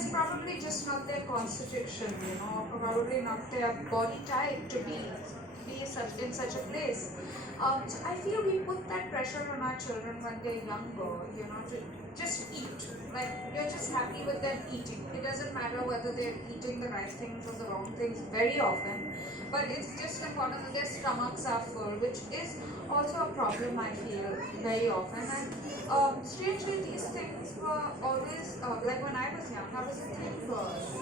it's probably just not their constitution, probably not their body type to be in such a place. So I feel we put that pressure on our children when they're younger, to just eat. Like, you're just happy with them eating. It doesn't matter whether they're eating the right things or the wrong things very often, but it's just important that their stomachs are full, which is also a problem I feel very often. And strangely, these things were always, like when I was young, I was a thing first.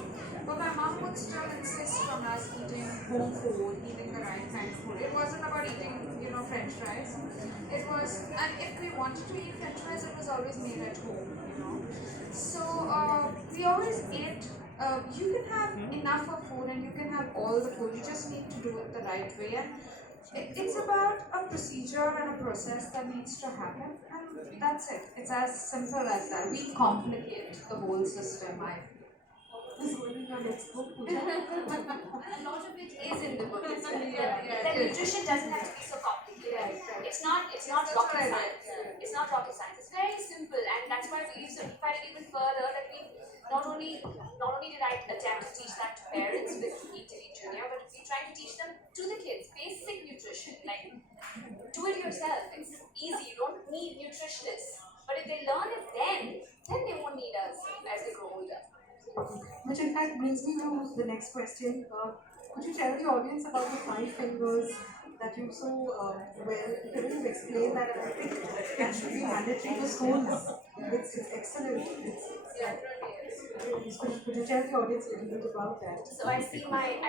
But my mom would still insist on us eating home food, eating the right kind of food. It wasn't about eating, French fries. It was, and if we wanted to eat French fries, it was always made at home. So we always ate. You can have enough of food and you can have all the food. You just need to do it the right way. And it's about a procedure and a process that needs to happen, and that's it. It's as simple as that. We complicate the whole system, I feel. This will be your next book, Pooja. A lot of it is in the book. That nutrition doesn't have to be so complicated. It's not rocket science. It's not rocket science. It's very simple, and that's why we simplified it even further. That we not only did I attempt to teach that to parents with Eat to Eat Junior, but we try to teach them to the kids basic nutrition. Like, do it yourself. It's easy. You don't need nutritionists. But if they learn it then they won't need us as they grow older. Which in fact brings me to the next question. Could you tell the audience about the 5 fingers that you so can you explain that? I think that should be mandatory for schools. It's excellent. Could you tell the audience a little bit about that? So I see my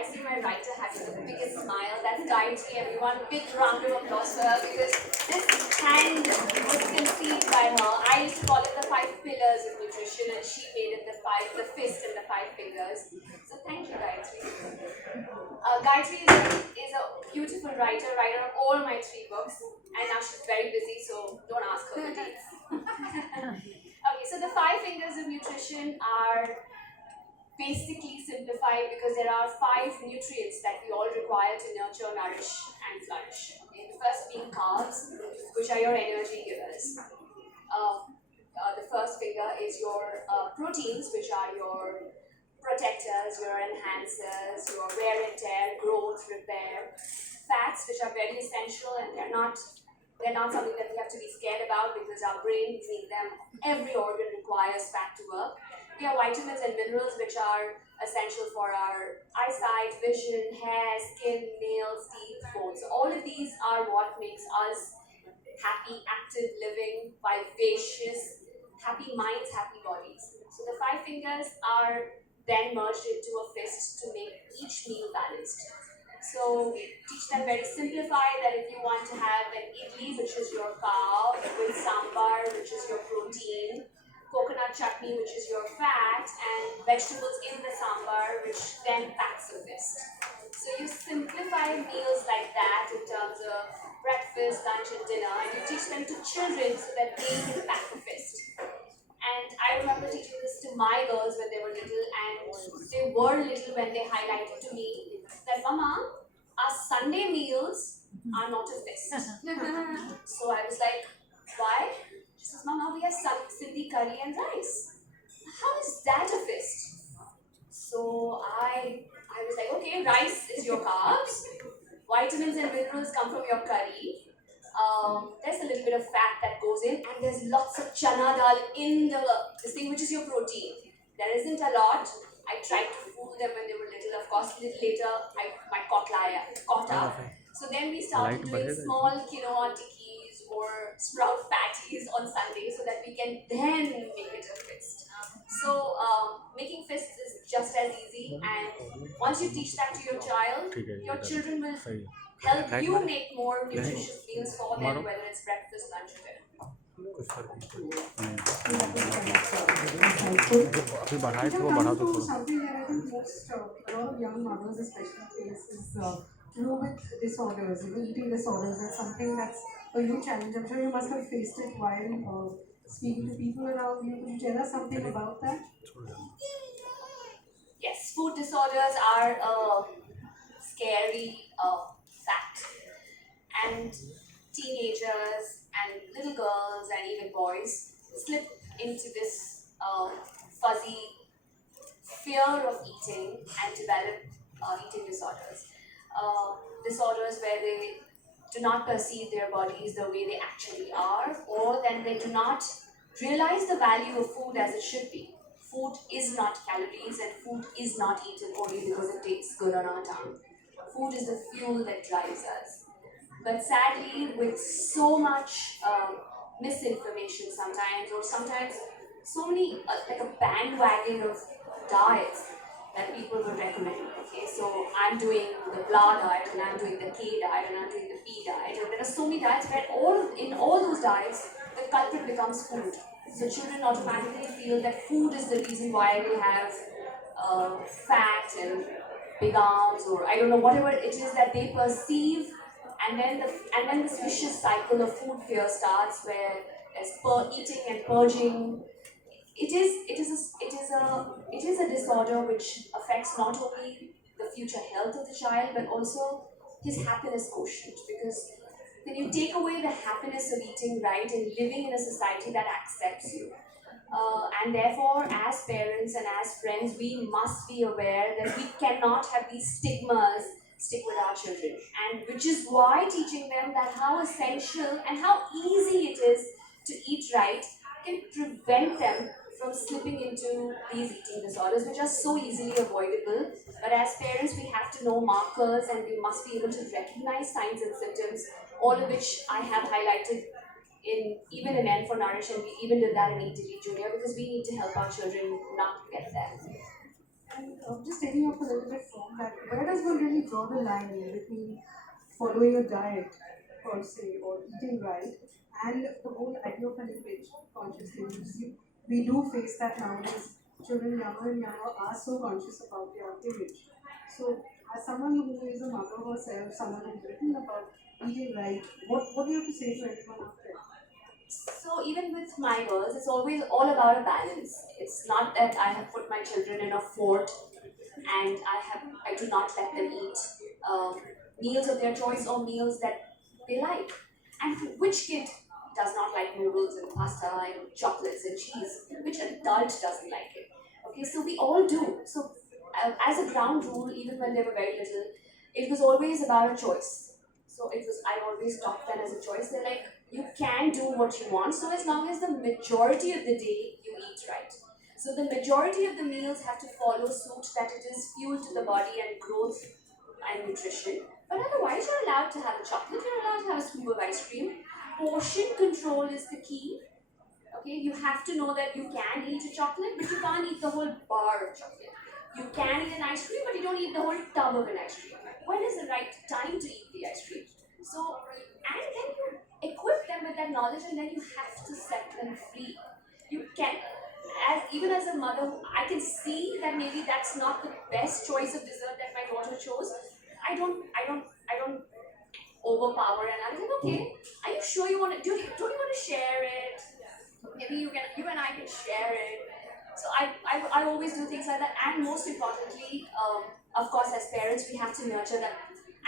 writer having the biggest smile. That's Gayatri, everyone. Big round of applause for her, because this hand was conceived by her. I used to call it the 5 pillars of nutrition, and she made it the fist and the 5 fingers. So thank you, Gayatri. Gayatri is a beautiful writer of all my 3 books, and now she's very busy, so don't ask her for dates. Okay, so the 5 fingers of nutrition are basically simplified because there are 5 nutrients that we all require to nurture, nourish, and flourish. Okay? The first being carbs, which are your energy givers. The first finger is your proteins, which are your protectors, your enhancers, your wear and tear, growth, repair. Fats, which are very essential, and they're not something that we have to be scared about because our brains need them. Every organ requires fat to work. We have vitamins and minerals, which are essential for our eyesight, vision, hair, skin, nails, teeth, bones. All of these are what makes us happy, active, living, vivacious, happy minds, happy bodies. So the 5 fingers are then merged into a fist to make each meal balanced. So teach them very simplified that if you want to have an idli, which is your carb, with sambar, which is your protein, coconut chutney, which is your fat, and vegetables in the sambar, which then packs a fist. So you simplify meals like that in terms of breakfast, lunch, and dinner, and you teach them to children so that they can pack a fist. And I remember teaching this to my girls when they were little, and they were little when they highlighted to me that, Mama, our Sunday meals are not a fist. So I was like, why? She says, Mama, we have Sindhi curry and rice. How is that a fist? So I was like, okay, rice is your carbs, vitamins and minerals come from your curry. There's a little bit of fat that goes in, and there's lots of chana dal in this thing, which is your protein. There isn't a lot. I tried to fool them when they were little. Of course, a little later, my caught up. So then we started doing small quinoa tikkis or sprout patties on Sunday so that we can then make it a fist. So making fists is just as easy, and once you teach that to your child, your children will help you make more nutritious meals for them, whether it's breakfast, lunch, or dinner. Something that I think a lot of young mothers especially face is to do with disorders, eating disorders. That's something that's a huge challenge. I'm sure you must have faced it while speaking to people around you. Could you tell us something about that? Yes, food disorders are a scary fact. And teenagers and little girls and even boys slip into this fuzzy fear of eating and develop eating disorders. Disorders where they do not perceive their bodies the way they actually are, or then they do not realize the value of food as it should be. Food is not calories, and food is not eaten only because it tastes good on our tongue. Food is the fuel that drives us. But sadly, with so much misinformation sometimes, or sometimes so many, like a bandwagon of diets that people would recommend. Okay, so I'm doing the blah diet, and I'm doing the K diet, and I'm doing the P diet. And there are so many diets where in all those diets, the culprit becomes food. So children automatically feel that food is the reason why they have fat and big arms, or I don't know, whatever it is that they perceive, and then this vicious cycle of food fear starts, where as eating and purging, it is a disorder which affects not only the future health of the child but also his happiness quotient, because when you take away the happiness of eating right and living in a society that accepts you, and therefore, as parents and as friends, we must be aware that we cannot have these stigmas stick with our children. And which is why teaching them that how essential and how easy it is to eat right can prevent them from slipping into these eating disorders, which are so easily avoidable. But as parents, we have to know markers, and we must be able to recognize signs and symptoms, all of which I have highlighted even in N for Nourish, and we even did that in Eat Delete Junior, because we need to help our children not get there. And just taking off a little bit from that, where does one really draw the line between following a diet per se or eating right and the whole idea of an image consciously? Because we do face that nowadays. Children younger and younger are so conscious about their image. So, as someone who is a mother herself, someone who's written about eating right, what do you have to say to anyone out there? So even with my girls, it's always all about a balance. It's not that I have put my children in a fort and I do not let them eat meals of their choice or meals that they like. And which kid does not like noodles and pasta and chocolates and cheese? Which adult doesn't like it? Okay, so we all do. So as a ground rule, even when they were very little, it was always about a choice. So I always taught them as a choice. They're like, you can do what you want, so as long as the majority of the day you eat right. So the majority of the meals have to follow suit that it is fuel to the body and growth and nutrition. But otherwise, you're allowed to have a chocolate, you're allowed to have a scoop of ice cream. Portion control is the key. Okay, you have to know that you can eat a chocolate, but you can't eat the whole bar of chocolate. You can eat an ice cream, but you don't eat the whole tub of an ice cream. When is the right time to eat the ice cream? So, and then you equip them with that knowledge, and then you have to set them free. You can, even as a mother, I can see that maybe that's not the best choice of dessert that my daughter chose. I don't overpower, and I'm like, okay, are you sure you want to? Don't you want to share it? Maybe you and I can share it. So I always do things like that, and most importantly, of course, as parents, we have to nurture them.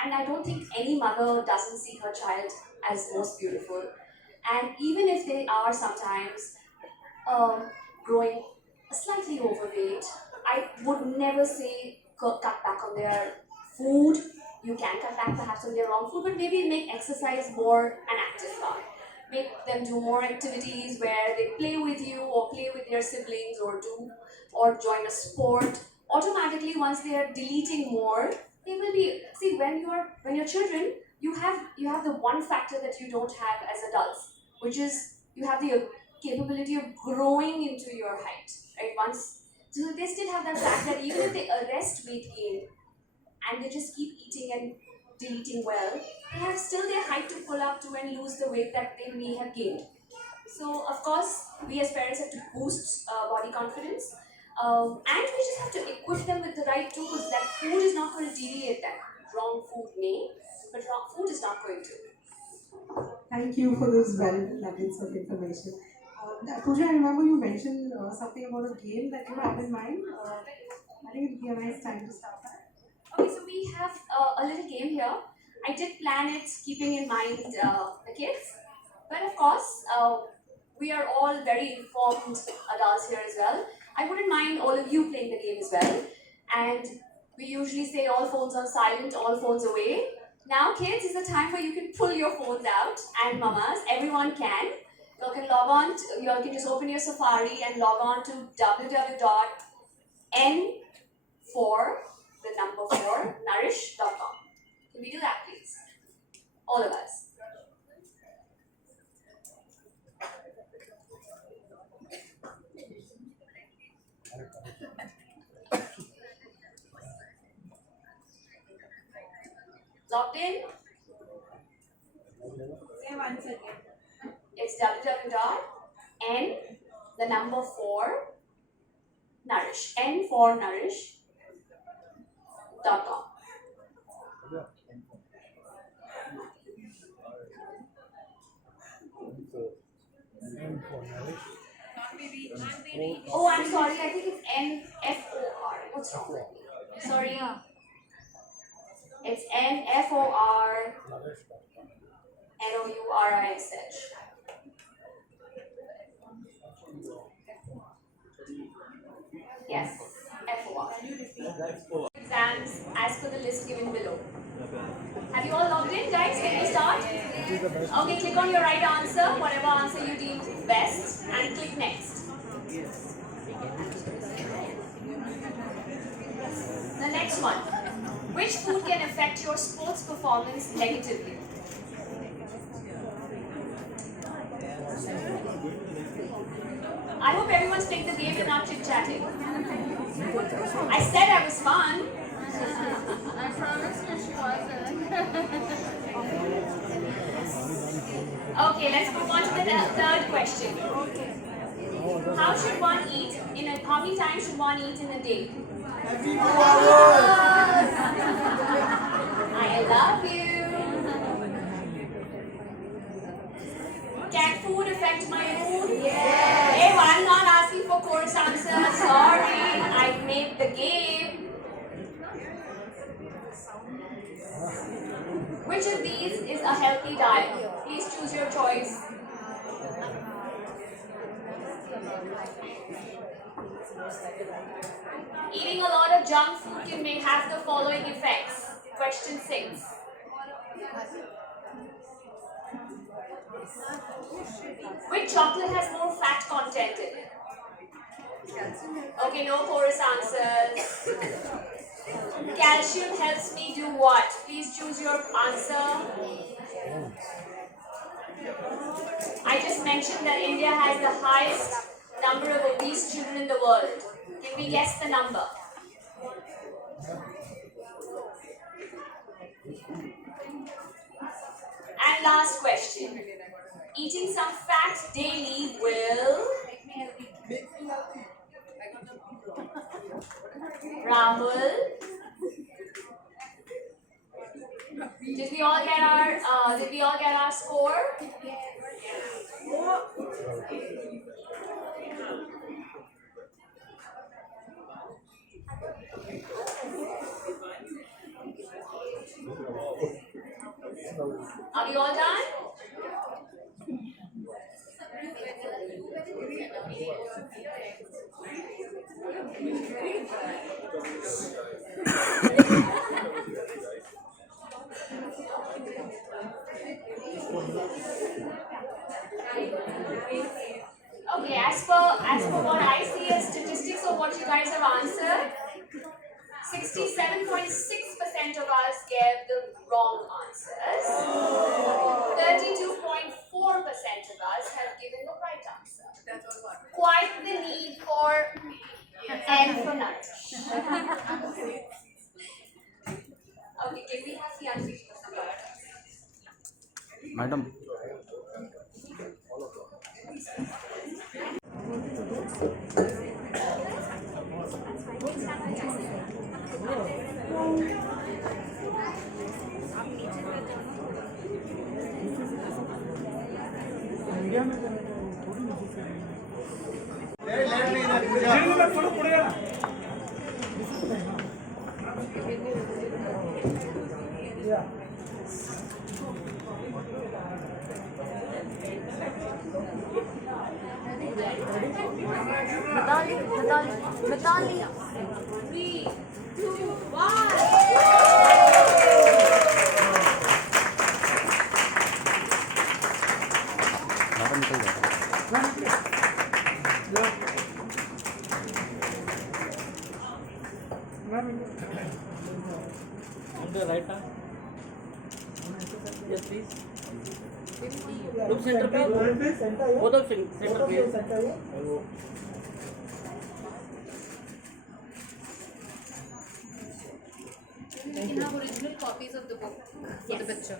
And I don't think any mother doesn't see her child as most beautiful. And even if they are sometimes growing slightly overweight, I would never say cut back on their food. You can cut back perhaps on their wrong food, but maybe make exercise more an active part. Make them do more activities where they play with you or play with their siblings or join a sport. Automatically, once they are deleting more, they will be, see, when you're children, you have the one factor that you don't have as adults, which is you have the capability of growing into your height, right? So they still have that fact that even if they arrest weight gain and they just keep eating and deleting well, they have still their height to pull up to and lose the weight that they may have gained. So of course, we as parents have to boost body confidence, and we just have to equip them with the right tools. That food is not going to deviate them. Wrong food may, but wrong food is not going to. Thank you for those valuable nuggets of information. Pooja, I remember you mentioned something about a game that you have in mind. I think it would be a nice time to start that. Okay, so we have a little game here. I did plan it keeping in mind the kids, but of course, we are all very informed adults here as well. I wouldn't mind all of you playing the game as well. And we usually say all phones on silent, all phones away. Now, kids, is the time where you can pull your phones out, and mamas, everyone can. You can log on, you can just open your Safari and log on to www.n4nourish.com. Can we do that, please? All of us. Logged in? Say once again. It's www.n4nourish. N for nourish.com. Oh, I'm sorry. I think it's NFOR. What's wrong with me? Sorry. It's NFOR NOURISH. Yes, FOR. Exams as per the list given below. Have you all logged in, guys? Can we start? Okay, click on your right answer, whatever answer you deem best, and click next. The next one. Which food can affect your sports performance negatively? I hope everyone's playing the game and not chit-chatting. I said I was fun. I promise you she wasn't. Okay, let's move on to the third question. How many times should one eat in a day? Every 2 hours. I love you. Can food affect my mood? Yes. Hey, I'm not asking for course answers. Sorry, I made the game. Which of these is a healthy diet? Please choose your choice. Eating a lot of junk food can have the following effects. Question 6. Which chocolate has more fat content in it? Okay, no chorus answers. Calcium helps me do what? Please choose your answer. I just mentioned that India has the highest number of obese children in the world. Can we guess the number? And last question. Eating some fat daily will... Rahul? Did we all get our score? Are we all done? Okay, as per what I see as statistics of what you guys have answered, 67.6% of us gave the wrong answers. 32.4% of us have given the right answer. Quite the need for N for nourish. Okay, can we have the unfinished number? Madam. बता Talia. 3, 2, 1. On the right hand. Yes, please. Look center, please. Both of center, please. We can have original copies of the book for the picture.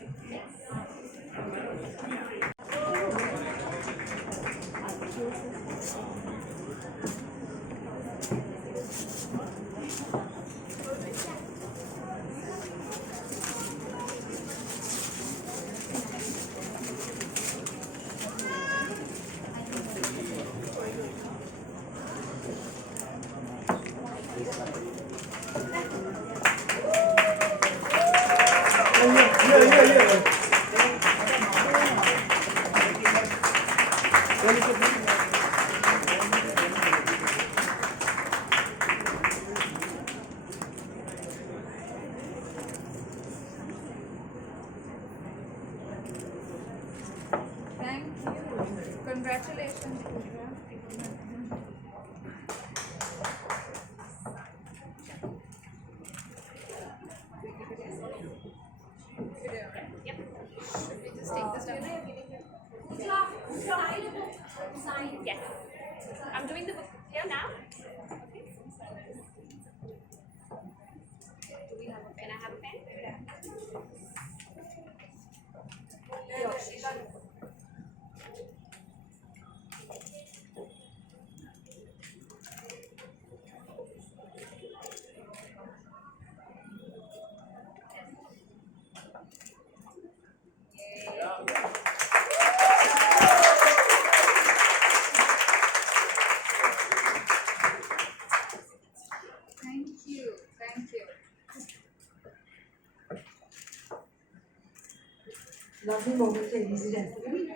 Thank you. Congratulations, Pooja. Should we just take this down? Sign. Yes. I'm doing the book here now. Do we have a pen? I have a pen. Thank you. Thank you. Lovely moment, ladies and gentlemen.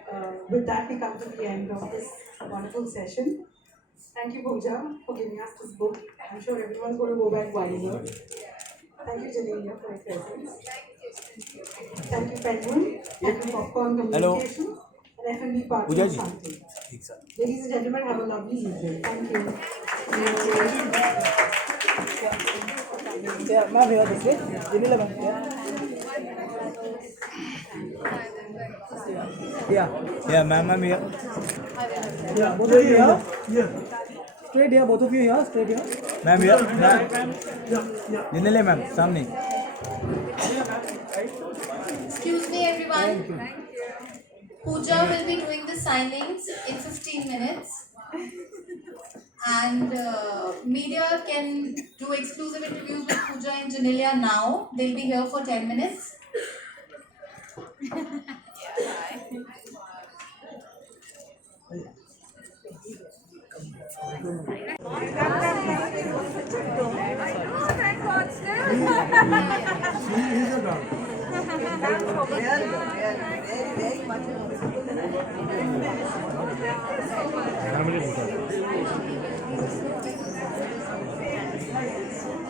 With that, we come to the end of this wonderful session. Thank you, Pooja, for giving us this book. I'm sure everyone's going to go back wiser. Thank you, Genelia, for your presence. Thank you, Penguin. Thank you, Popcorn Communications. And F&B Partners Pooja ji. Something. Ladies and gentlemen, have a lovely evening. Thank you. Yeah, ma'am here this way. Genelia ma'am. Yeah, ma'am here. Yeah, both of you here. Yeah. Straight here, both of you here. Straight here. Ma'am here. Genelia ma'am, सामने. Excuse me, everyone. Pooja will be doing the signings in 15 minutes. And media can do exclusive interviews with Pooja and Genelia now. They'll be here for 10 minutes. Thank God, still.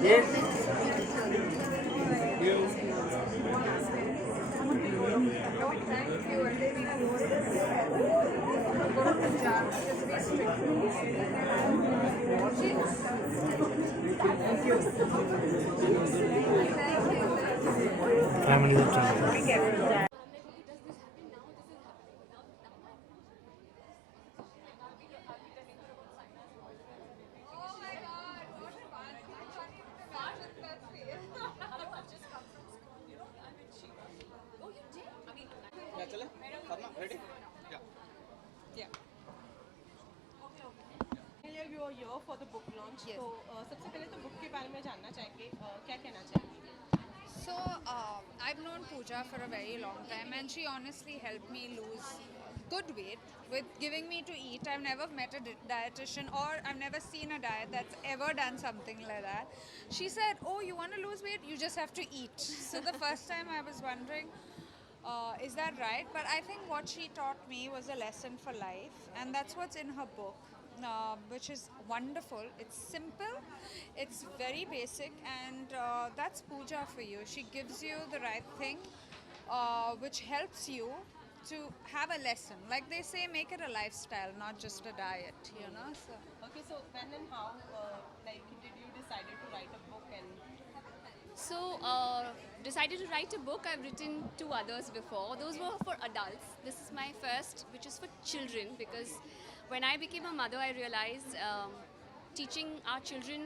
Yes. Thank you. Go to jar. Just be strict. Thank you. Family of channel. You are here for the book launch. तो सबसे पहले तो book के बारे में जानना चाहेंगे क्या कहना चाहेंगे? So, I've known Pooja for a very long time, and she honestly helped me lose good weight with giving me to eat. I've never met a dietitian, or I've never seen a diet that's ever done something like that. She said, "Oh, you want to lose weight? You just have to eat." So the first time I was wondering, is that right? But I think what she taught me was a lesson for life, and that's what's in her book. which is wonderful. It's simple, it's very basic, and that's Pooja for you. She gives you the right thing, which helps you to have a lesson. Like they say, make it a lifestyle, not just a diet, you know. So. Okay, so when and how, did you decided to write a book and So, decided to write a book. I've written two others before. Those were for adults. This is my first, which is for children, because when I became a mother, I realized teaching our children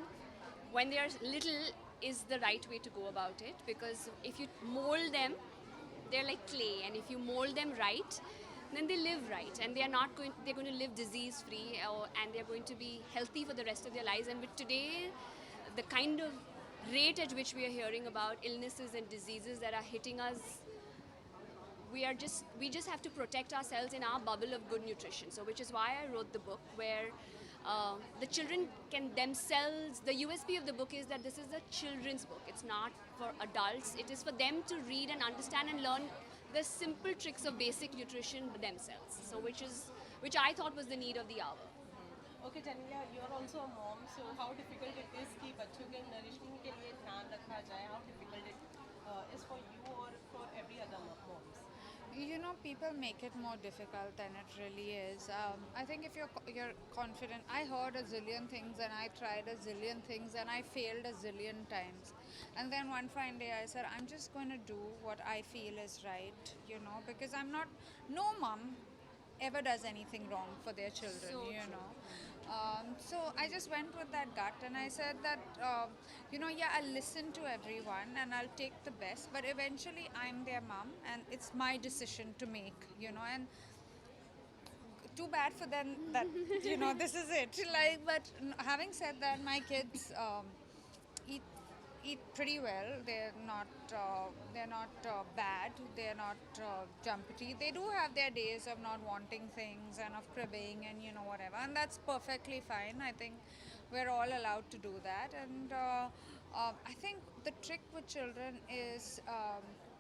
when they are little is the right way to go about it. Because if you mold them, they're like clay, and if you mold them right, then they live right, and they're going to live disease free, and they're going to be healthy for the rest of their lives. And with today, the kind of rate at which we are hearing about illnesses and diseases that are hitting us, we just have to protect ourselves in our bubble of good nutrition. So which is why I wrote the book, where the children can themselves, the USP of the book is that this is a children's book. It's not for adults. It is for them to read and understand and learn the simple tricks of basic nutrition themselves. So which I thought was the need of the hour. Okay, Genelia, you're also a mom, so how difficult it is कि बच्चों के nourishment के लिए ध्यान रखा जाए? How difficult it is for you or for every other moms? You know, people make it more difficult than it really is. I think if you're confident, I heard a zillion things and I tried a zillion things and I failed a zillion times. And then one fine day I said, I'm just going to do what I feel is right, you know, because no mom ever does anything wrong for their children, So you true. know. So I just went with that gut and I said that, I'll listen to everyone and I'll take the best, but eventually I'm their mom and it's my decision to make, you know, and too bad for them that, you know, this is it. But having said that, my kids eat pretty well. They're not bad. They're not jumpy. They do have their days of not wanting things and of cribbing and you know whatever, and that's perfectly fine. I think we're all allowed to do that, and I think the trick with children is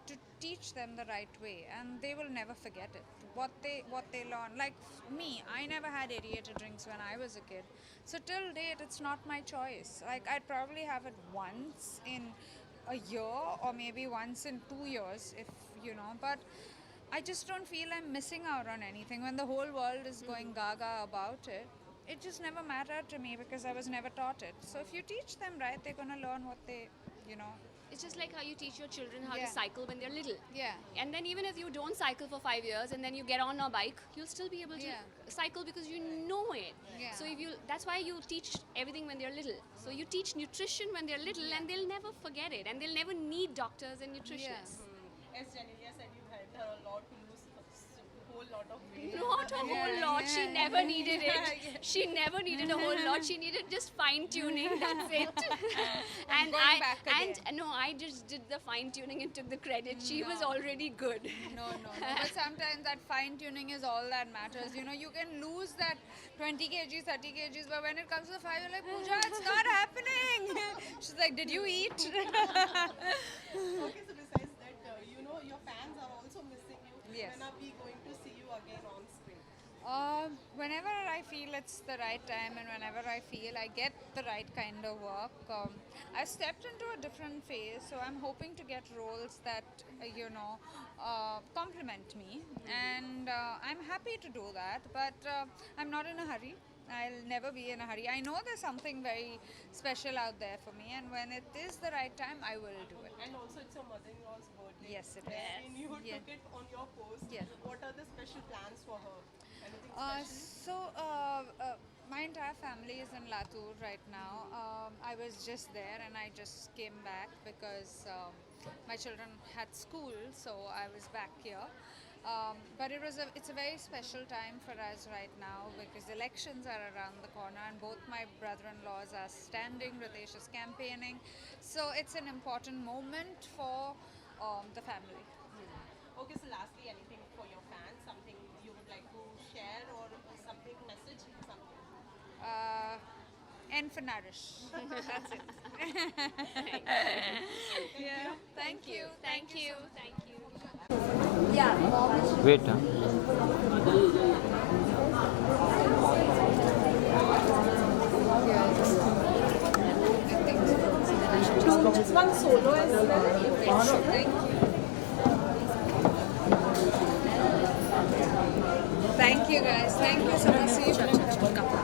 to teach them the right way, and they will never forget it. What they learn, like me, I never had aerated drinks when I was a kid, so till date it's not my choice. Like I'd probably have it once in a year or maybe once in 2 years, if you know, but I just don't feel I'm missing out on anything when the whole world is going gaga about it. It just never mattered to me because I was never taught it. So if you teach them right, they're going to learn what they, you know. It's just like how you teach your children how Yeah. to cycle when they're little. Yeah. And then even if you don't cycle for 5 years and then you get on a bike, you'll still be able to Yeah. cycle because you know it. Yeah. So that's why you teach everything when they're little. So you teach nutrition when they're little and they'll never forget it and they'll never need doctors and nutritionists. As Genelia said, you helped her a lot to lose a whole lot of weight. Not a whole lot. She never needed it. She never needed a whole lot. She needed just fine tuning. That's it. And going back again. I just did the fine tuning and took the credit. She was No. already good. No. But sometimes that fine tuning is all that matters. You know, you can lose that 20 kgs, 30 kgs, but when it comes to the 5, you're like, Pooja, it's not happening. She's like, did you eat? Okay, so besides that, your fans are also missing you. Yes. When are we going to see you again on screen? Whenever I feel it's the right time and whenever I feel I get the right kind of work, I've stepped into a different phase, so I'm hoping to get roles that, complement me, and I'm happy to do that, but I'm not in a hurry. I'll never be in a hurry. I know there's something very special out there for me, and when it is the right time, I will do it. And also, it's your mother-in-law's birthday. Yes, it is. And you Yeah. took it on your post. Yeah. What are the special plans for her? Anything special? My entire family is in Latur right now. I was just there and I just came back because my children had school, so I was back here. But it's a very special time for us right now because elections are around the corner and both my brother-in-laws are standing, Ritesh is campaigning. So it's an important moment for the family. Okay, so lastly, anything for your fans? Something you would like to share or something, message? Something? And for Nourish. That's it. Yeah. Thank you. Thank you. Wait, huh? just one solo as well. Thank you guys. Thank you so much.